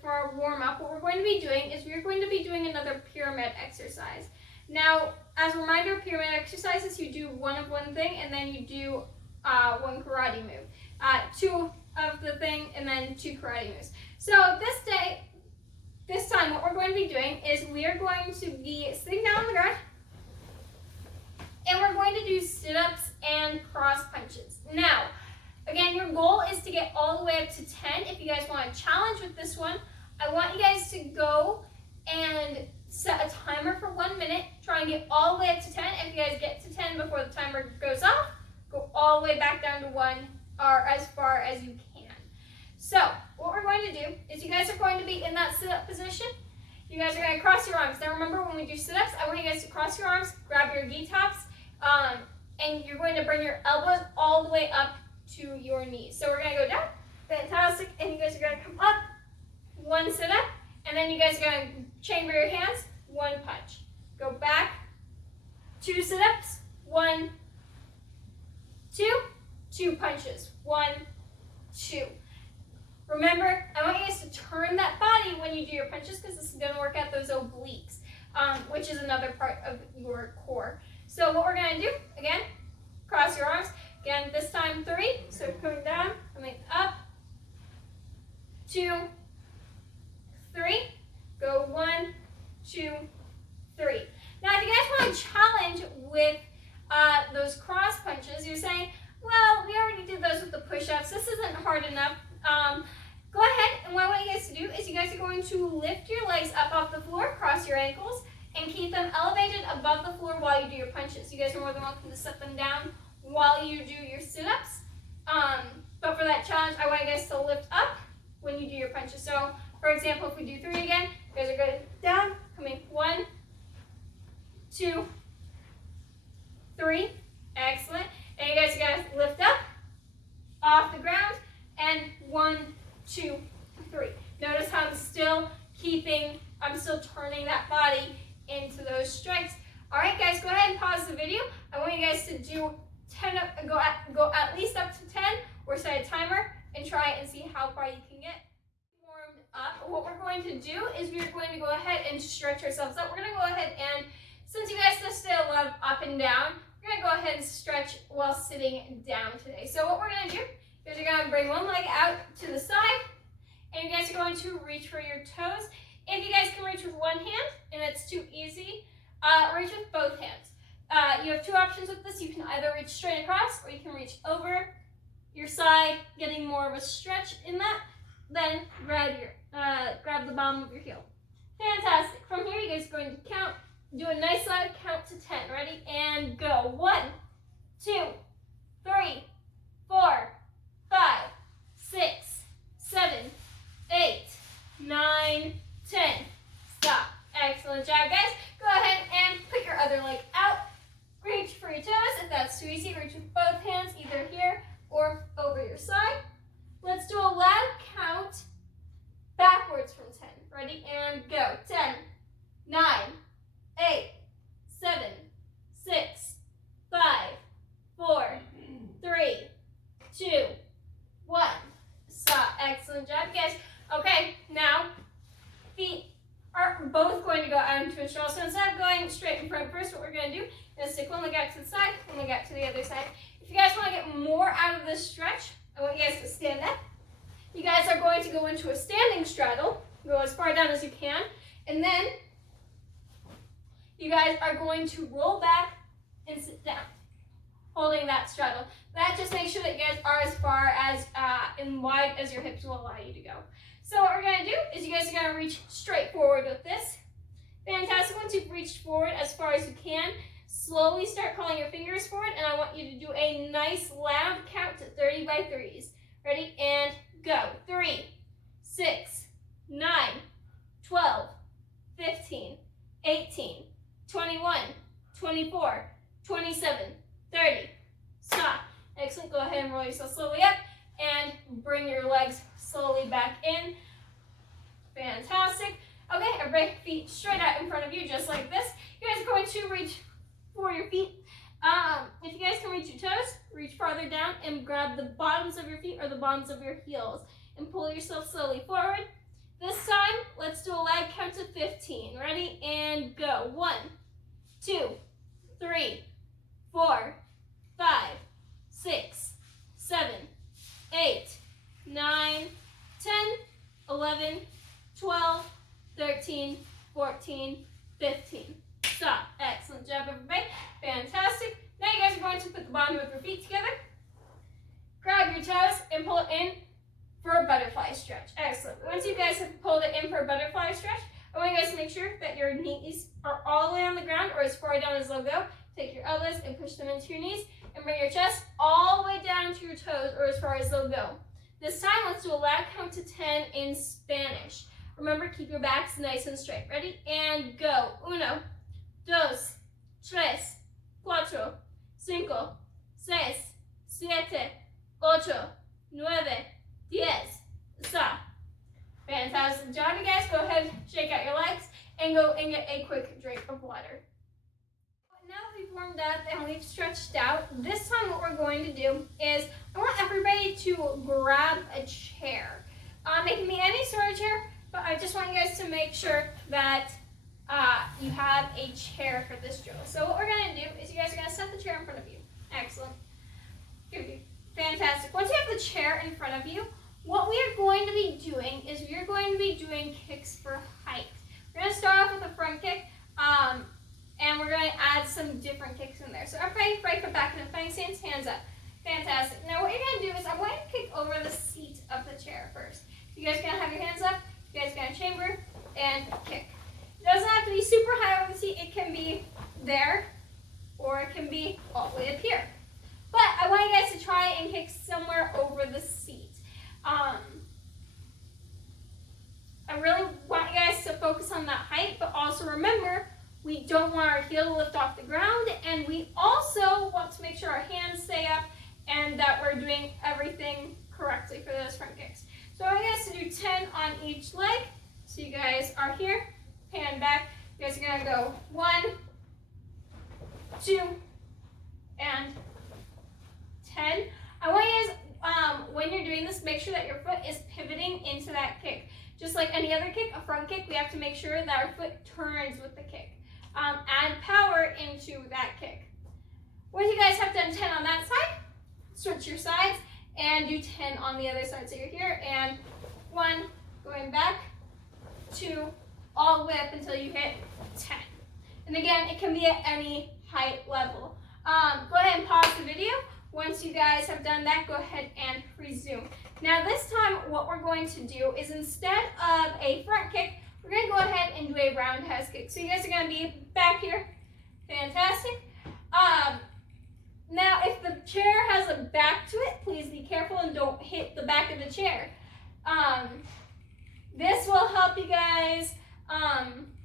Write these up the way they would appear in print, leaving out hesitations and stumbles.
for our warm-up, what we're going to be doing is we're going to be doing another pyramid exercise. Now, as a reminder, pyramid exercises, you do one of one thing and then you do one karate move. Two of the thing and then two karate moves. So this time what we're going to be doing is we are going to be sitting down on the ground and we're going to do sit-ups and cross punches. Now, again, your goal is to get all the way up to 10. If you guys want a challenge with this one, I want you guys to go and set a timer for 1 minute. Try and get all the way up to 10. If you guys get to 10 before the timer goes off, go all the way back down to 1 or as far as you can. So what we're going to do is you guys are going to be in that sit-up position. You guys are going to cross your arms. Now remember, when we do sit-ups, I want you guys to cross your arms, grab your gi tops, and you're going to bring your elbows all the way up to your knees. So we're going to go down, fantastic, and you guys are going to come up, one sit-up, and then you guys are going to chamber your hands, one punch. Go back, two sit-ups, 1, 2, 2 punches, 1, 2. Remember, I want you guys to turn that body when you do your punches because this is going to work out those obliques, which is another part of your core. So what we're going to do, again, cross your arms. Again, this time 3. So coming down, coming up, 2, 3. Go 1, 2, 3. Now, if you guys want to challenge with those cross punches, you're saying, well, we already did those with the push-ups. This isn't hard enough. Go ahead, and what I want you guys to do is you guys are going to lift your legs up off the floor, cross your ankles, and keep them elevated above the floor while you do your punches. You guys are more than welcome to set them down while you do your sit-ups. But for that challenge, I want you guys to lift up when you do your punches. So, for example, if we do 3 again, you guys are going down, coming 1, 2, 3. Excellent. And you guys are going to lift up off the ground and 1, 2, 3. Notice how I'm still turning that body into those strikes. All right, guys, go ahead and pause the video. I want you guys to do 10, go at least up to 10, or set a timer and try it and see how far you can get. Warmed up. What we're going to do is we're going to go ahead and stretch ourselves up. We're going to go ahead and, since you guys just still love up and down, we're going to go ahead and stretch while sitting down today. So what we're going to do is you're going to bring one leg out to the side, and you guys are going to reach for your toes. If you guys can reach with one hand, and it's too easy, reach with both hands. You have 2 options with this. You can either reach straight across, or you can reach over your side, getting more of a stretch in that. Then grab the bottom of your heel. Fantastic. From here, you guys are going to count. Do a nice loud count to 10. Ready? And go. 1, 2, 3, 4, 5, 6, 7, 8, 9, 10. Stop. Excellent job, guys. Go ahead and put your other leg out. Reach for your toes. If that's too easy, reach with both hands, either here or over your side. Let's do a loud count backwards from 10. Ready? And go. 10, 9, 8, 7, 6, 5, 4, 3, 2, 1. Stop. Excellent job, guys. Okay, now feet are both going to go out into a straddle. So instead of going straight in front first, what we're going to do is stick one leg out to the side, one leg out to the other side. If you guys want to get more out of this stretch, I want you guys to stand up. You guys are going to go into a standing straddle. Go as far down as you can. And then you guys are going to roll back and sit down, holding that straddle. That just makes sure that you guys are as far as and wide as your hips will allow you to go. So what we're going to do is you guys are going to reach straight forward with this. Fantastic. Once you've reached forward as far as you can, slowly start calling your fingers forward, and I want you to do a nice loud count to 30 by 3s. Ready? And go. 3, 6, 9, 12, 15, 18, 21, 24, 27, 30. Stop. Excellent. Go ahead and roll yourself slowly up and bring your legs slowly back in. Fantastic. Okay, everybody, feet straight out in front of you, just like this. You guys are going to reach for your feet. If you guys can reach your toes, reach farther down and grab the bottoms of your feet or the bottoms of your heels and pull yourself slowly forward. This time, let's do a leg count to 15. Ready? And go. 1, 2, 3, 4, 5, 6, 7, 8, 9, 10, 11, 12, 13, 14, 15. Stop. Excellent job, everybody. Fantastic. Now you guys are going to put the bottom of your feet together. Grab your toes and pull it in for a butterfly stretch. Excellent. Once you guys have pulled it in for a butterfly stretch, I want you guys to make sure that your knees are all the way on the ground or as far down as they'll go. Take your elbows and push them into your knees and bring your chest all the way down to your toes or as far as they'll go. This time, let's do a lag count to 10 in Spanish. Remember, keep your backs nice and straight. Ready? And go. 1, 2, 3, 4, 5, 6, 7, 8, 9, 10. Stop. Fantastic job, you guys. Go ahead, shake out your legs, and go and get a quick drink of water. Now that we've warmed up and we've stretched out, this time what we're going to do is I want everybody to grab a chair. It can be any sort of chair, but I just want you guys to make sure that you have a chair for this drill. So what we're going to do is you guys are going to set the chair in front of you. Excellent. Good. Fantastic. Once you have the chair in front of you, what we are going to be doing is we're going to be doing kicks for height. We're going to start off with a front kick, and we're going to add some different kicks in there. So everybody, right foot back in a fighting stance, hands up. Fantastic. Now what you're going to do is I'm going to kick over the seat of the chair first. So you guys are going to have your hands up, you guys are going to chamber, and kick. It doesn't have to be super high over the seat. It can be there, or it can be all the way up here. But I want you guys to try and kick somewhere over the seat. I really want you guys to focus on that height, but also remember, we don't want our heel to lift off the ground, and we also want to make sure our hands stay up and that we're doing everything correctly for those front kicks. So I want you guys to do 10 on each leg. So you guys are here, hand back. You guys are going to go 1, 2, and 10. I want you guys, when you're doing this, make sure that your foot is pivoting into that kick. Just like any other kick, a front kick, we have to make sure that our foot turns with the kick. Add power into that kick. Once you guys have done 10 on that side, switch your sides and do 10 on the other side. So you're here and 1, going back, 2, all the way up until you hit 10. And again, it can be at any height level. Go ahead and pause the video. Once you guys have done that, go ahead and resume. Now this time, what we're going to do is instead of a front kick, we're going to go ahead and do a roundhouse kick. So you guys are going to be back here. Fantastic. Now, if the chair has a back to it, please be careful and don't hit the back of the chair. This will help you guys.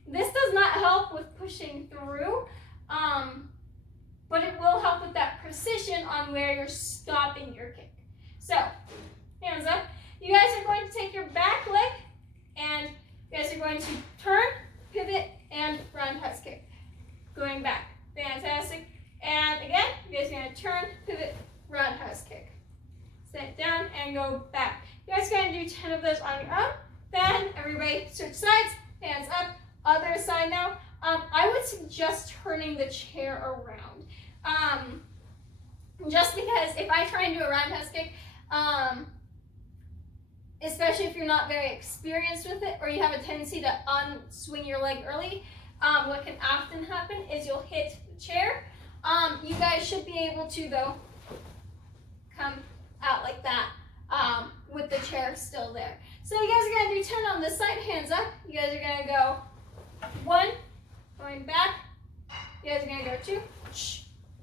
This does not help with pushing through, but it will help with that precision on where you're stopping your kick. So, hands up. You guys are going to take your back leg and you guys are going to turn, pivot, and roundhouse kick. Going back. Fantastic. And again, you guys are going to turn, pivot, roundhouse kick. Set down and go back. You guys are going to do 10 of those on your own. Then everybody switch sides, hands up, other side now. I would suggest turning the chair around. Just because if I try and do a roundhouse kick, especially if you're not very experienced with it or you have a tendency to unswing your leg early, what can often happen is you'll hit the chair. You guys should be able to, though, come out like that with the chair still there. So you guys are going to do 10 on this side, hands up. You guys are going to go 1, going back. You guys are going to go 2,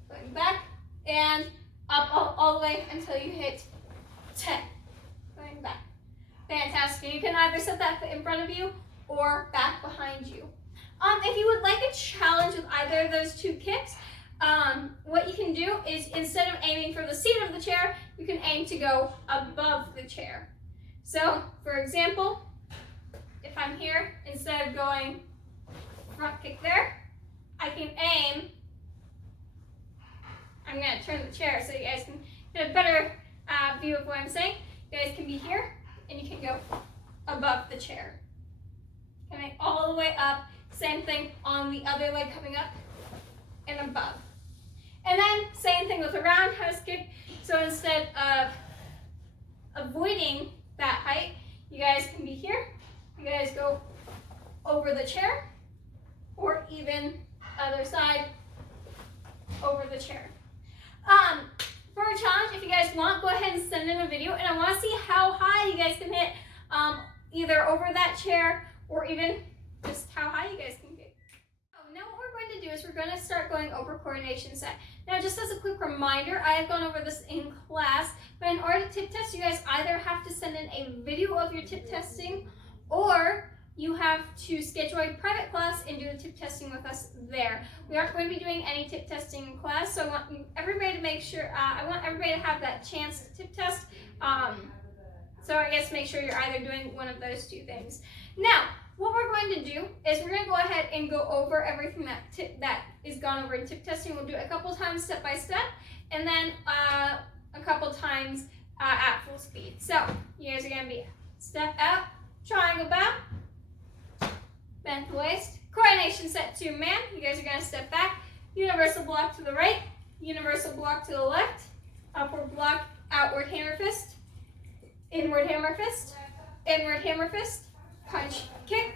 going back, and up all the way until you hit 10, going back. Fantastic. You can either set that foot in front of you or back behind you. If you would like a challenge with either of those two kicks, what you can do is instead of aiming for the seat of the chair, you can aim to go above the chair. So, for example, if I'm here, instead of going front kick there, I can aim. I'm going to turn the chair so you guys can get a better view of what I'm saying. You guys can be here, and you can go above the chair. coming all the way up. Same thing on the other leg coming up and above. And then same thing with a roundhouse kick. So instead of avoiding that height, you guys can be here. You guys go over the chair, or even other side over the chair. For a challenge, if you guys want, go ahead and send in a video, and I want to see how high you guys can hit, either over that chair or even just how high you guys can get. Now what we're going to do is we're going to start going over coordination set. Now just as a quick reminder, I have gone over this in class, but in order to tip test, you guys either have to send in a video of your tip testing, or you have to schedule a private class and do the tip testing with us there. We aren't going to be doing any tip testing in class, so I want everybody to make sure, I want everybody to have that chance to tip test. So I guess make sure you're either doing one of those two things. Now, what we're going to do is we're going to go ahead and go over everything that is gone over in tip testing. We'll do it a couple times step by step, and then a couple times at full speed. So you guys are going to be step out, triangle bow, bend the waist, coordination set to man. You guys are going to step back, universal block to the right, universal block to the left, upward block, outward hammer fist, inward hammer fist, inward hammer fist, punch, kick,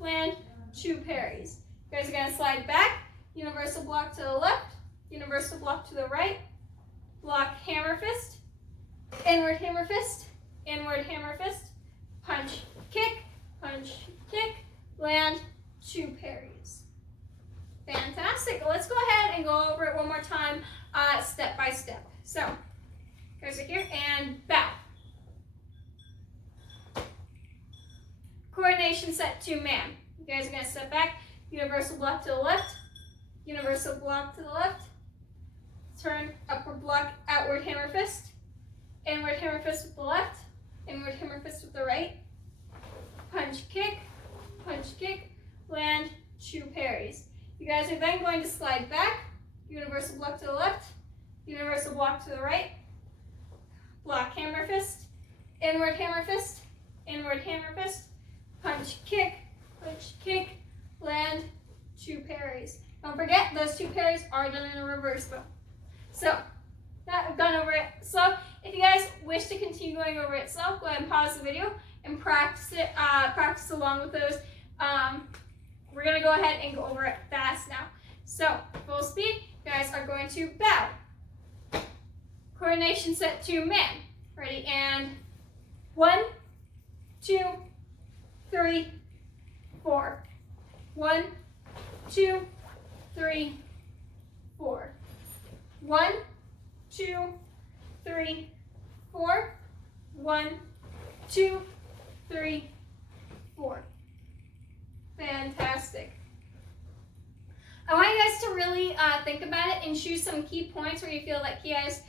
land, 2 parries. You guys are going to slide back, universal block to the left, universal block to the right, block hammer fist, inward hammer fist, punch, kick, land, 2 parries. Fantastic. Let's go ahead and go over it one more time, step by step. So, guys are here and bow. Coordination set to man. You guys are going to step back, universal block to the left, universal block to the left, turn, upward block, outward hammer fist, inward hammer fist with the left, inward hammer fist with the right, punch, kick, land, 2 parries. You guys are then going to slide back, universal block to the left, universal block to the right, block hammer fist, inward hammer fist, punch, kick, land, 2 parries. Don't forget, those 2 parries are done in a reverse bow. So, I've gone over it. So, if you guys wish to continue going over it slow, go ahead and pause the video and practice it. Practice along with those. We're going to go ahead and go over it fast now. So, full speed, you guys are going to bow. Coordination set to man. Ready, and 1, 2, 3, 4. 1, 2, 3, 4. 1, 2, 3, 4. 1, 2, 3, 4. Fantastic. I want you guys to really think about it and choose some key points where you feel like you guys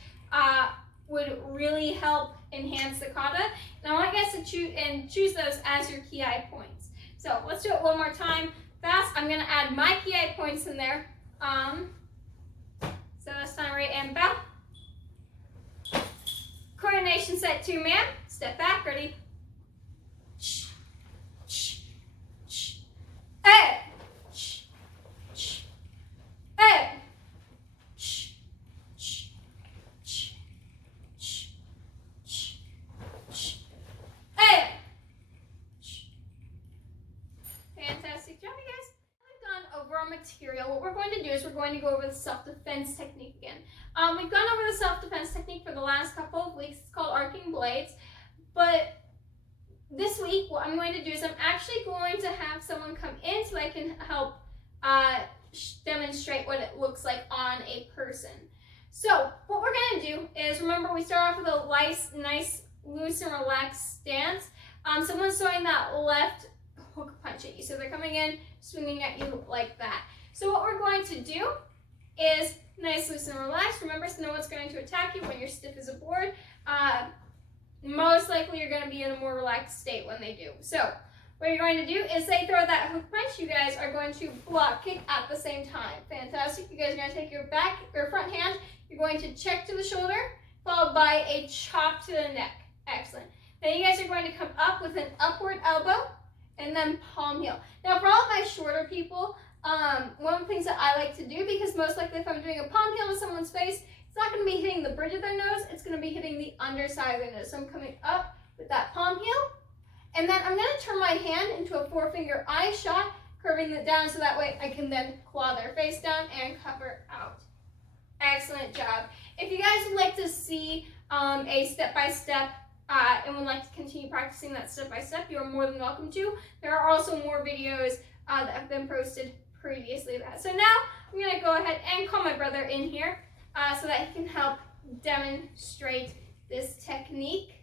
would really help enhance the kata. And I want you guys to choose those as your key eye points. So let's do it one more time fast. I'm going to add my key eye points in there. So this time, right, and bow. Coordination set to man. Step back, ready. Fantastic job, you guys. We've gone over our material. What we're going to do is we're going to go over the self-defense technique again. We've gone over the self-defense technique for the last couple of weeks. It's called arcing blades. But this week, what I'm going to do is I'm actually going to have someone come in so I can help demonstrate what it looks like on a person. So what we're going to do is, remember, we start off with a nice loose and relaxed stance. Someone's throwing that left hook punch at you. So they're coming in, swinging at you like that. So what we're going to do is nice, loose, and relaxed. Remember, no one's going to attack you when you're stiff as a board. Most likely you're going to be in a more relaxed state when they do. So what you're going to do is they throw that hook punch. You guys are going to block kick at the same time. Fantastic. You guys are going to take your front hand. You're going to check to the shoulder, followed by a chop to the neck. Excellent. Then you guys are going to come up with an upward elbow and then palm heel. Now for all of my shorter people, one of the things that I like to do, because most likely if I'm doing a palm heel to someone's face, it's not going to be hitting the bridge of their nose, it's going to be hitting the underside of their nose. So I'm coming up with that palm heel, and then I'm going to turn my hand into a 4-finger eye shot, curving it down so that way I can then claw their face down and cover out. Excellent job. If you guys would like to see a step-by-step and would like to continue practicing that step-by-step, you are more than welcome to. There are also more videos that have been posted previously to that. So now I'm going to go ahead and call my brother in here so that he can help demonstrate this technique.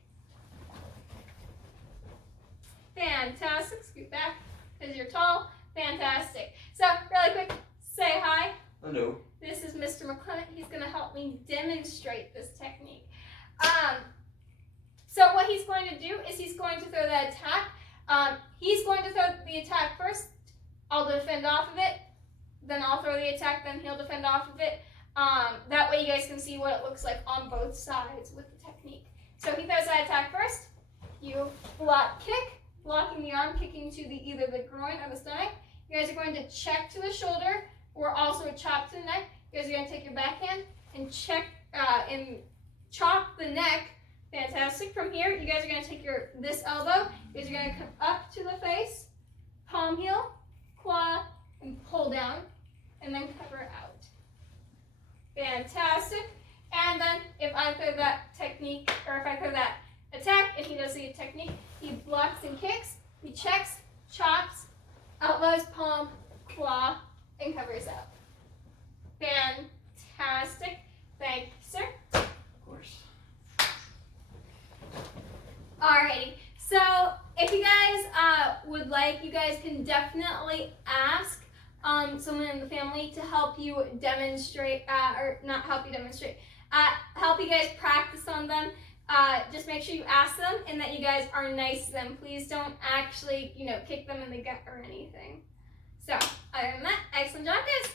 Fantastic. Scoot back because you're tall. Fantastic. So really quick, say hi. Hello. This is Mr. McClement. He's going to help me demonstrate this technique. So what he's going to do is he's going to throw that attack. He's going to throw the attack first. I'll defend off of it. Then I'll throw the attack. Then he'll defend off of it. That way you guys can see what it looks like on both sides with the technique. So he throws that attack first. You block kick, blocking the arm, kicking to either the groin or the stomach. You guys are going to check to the shoulder, or also a chop to the neck. You guys are going to take your backhand and check and chop the neck. Fantastic. From here, you guys are going to take this elbow. You guys are going to come up to the face, palm heel, claw, and pull down, and then cover out. Fantastic. And then if I throw that technique, or if I throw that attack, and he does the technique, he blocks and kicks, he checks, chops, elbows, palm, claw, and covers out. Fantastic. Thank you, sir. Of course. Alrighty. So if you guys would like, you guys can definitely ask someone in the family to help you demonstrate, or not help you demonstrate, help you guys practice on them. Just make sure you ask them and that you guys are nice to them. Please don't actually, kick them in the gut or anything. So, other than that, excellent job, guys.